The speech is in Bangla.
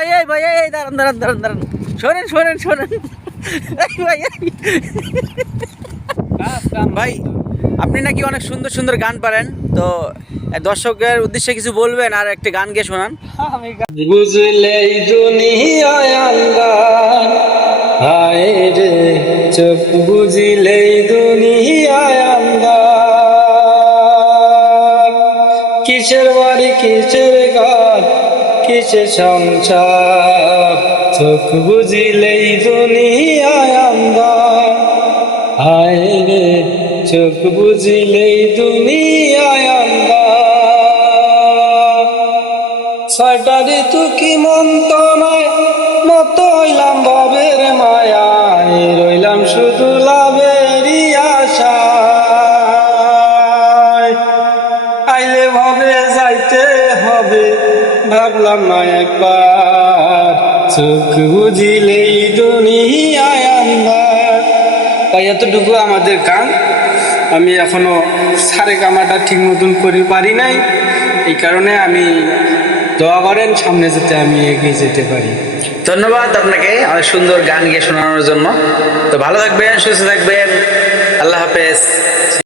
ভাই এই ভাই এই দাঁড়ান দাঁড়ান দাঁড়ান দাঁড়ান শোনেন শোনেন শোনেন ভাই ভাই আপনি নাকি অনেক সুন্দর সুন্দর গান পারেন, তো দর্শকের উদ্দেশ্যে কিছু বলবেন আর একটা গান গিয়ে শোনান। বুঝলেই দুনিয়ায় আন্দার, হায় রে চোখ বুঝলেই দুনিয়ায় আন্দার। কিসের বাড়ি কিসের ঘর কিসের সংসার, চোখ বুঝলেই দুনিয়ায় আন্দার, হায় রে চোখ বুঝলেই দুনিয়ায় আন্দার। ছয়টা ঋতু কি মন্ত্রণায় মত হইলাম ভবের মায়ায়, রইলাম শুধু লাভেরই আশায়। আইলে ভবে যাইতে হবে ভাবলাম না একবার, চোখ বুঝিলেই দুনিয়ায় আন্ধার। তাই এতটুকু আমাদের গান। আমি এখনো সারে গামাটা ঠিক মতন করে পারি নাই, এই কারণে আমি দোয়া করেন সামনে যেতে আমি এগিয়ে যেতে পারি। ধন্যবাদ আপনাকে অনেক সুন্দর গান গিয়ে শোনানোর জন্য। তো ভালো থাকবেন, সুস্থ থাকবেন, আল্লাহ হাফেজ।